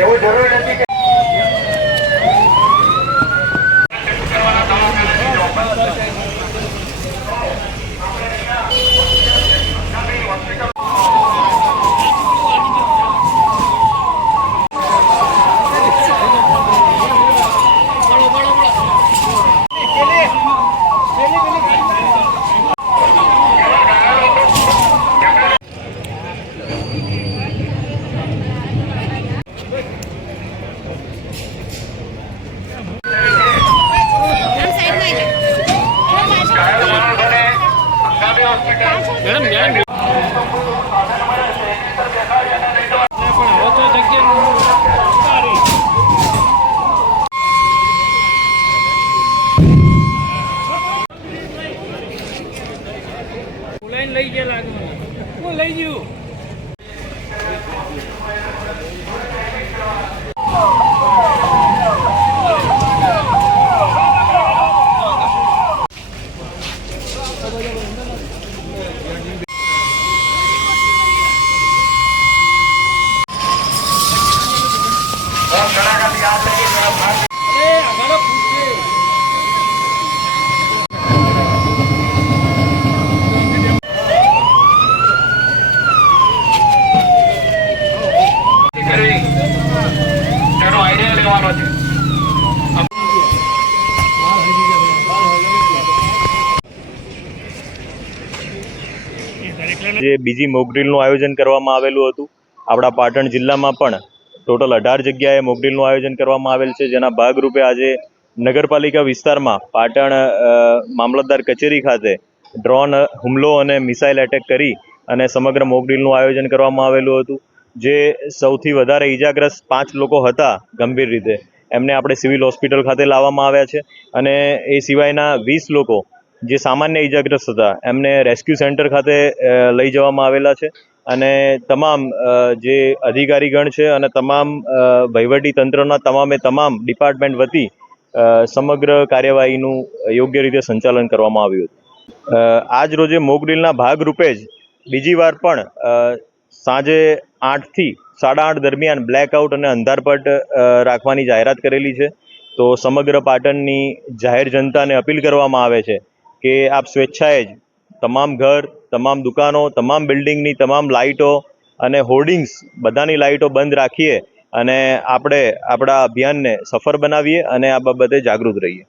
એવું જરૂરી નથી કે લઈ ગયા લાગે હું લઈ ગયું જે બીજી મોકડ્રીલનું આયોજન કરવામાં આવેલું હતું. આપણા પાટણ જિલ્લામાં પણ ટોટલ 18 જગ્યાએ મોકડ્રીલનું આયોજન કરવામાં આવેલ છે, જેના ભાગરૂપે આજે નગરપાલિકા વિસ્તારમાં પાટણ મામલતદાર કચેરી ખાતે ડ્રોન હુમલો અને મિસાઇલ એટેક કરી અને સમગ્ર મોકડ્રીલનું આયોજન કરવામાં આવેલું હતું. જે સૌથી વધારે ઈજાગ્રસ્ત 5 લોકો હતા ગંભીર રીતે, એમને આપણે સિવિલ હોસ્પિટલ ખાતે લાવવામાં આવ્યા છે અને એ સિવાયના 20 લોકો જે સામાન્ય ઈજાગ્રસ્ત હતા એમને રેસ્ક્યુ સેન્ટર ખાતે લઈ જવામાં આવેલા છે અને તમામ જે અધિકારીગણ છે અને તમામ વહીવટી તંત્રના તમામ ડિપાર્ટમેન્ટ વતી સમગ્ર કાર્યવાહીનું યોગ્ય રીતે સંચાલન કરવામાં આવ્યું હતું. આજ રોજે મોકડ્રીલના ભાગરૂપે જ બીજી વાર પણ સાંજે 8 થી 8:30 દરમિયાન બ્લેકઆઉટ અને અંધારપટ રાખવાની જાહેરાત કરેલી છે. તો સમગ્ર પાટણની જાહેર જનતાને અપીલ કરવામાં આવે છે કે આપ સ્વેચ્છાએ જ તમામ ઘર, તમામ દુકાનો, તમામ બિલ્ડિંગની તમામ લાઇટો અને હોર્ડિંગ્સ બધાની લાઇટો બંધ રાખીએ અને આપણે આપણા અભિયાનને સફળ બનાવીએ અને આ બાબતે જાગૃત રહીએ.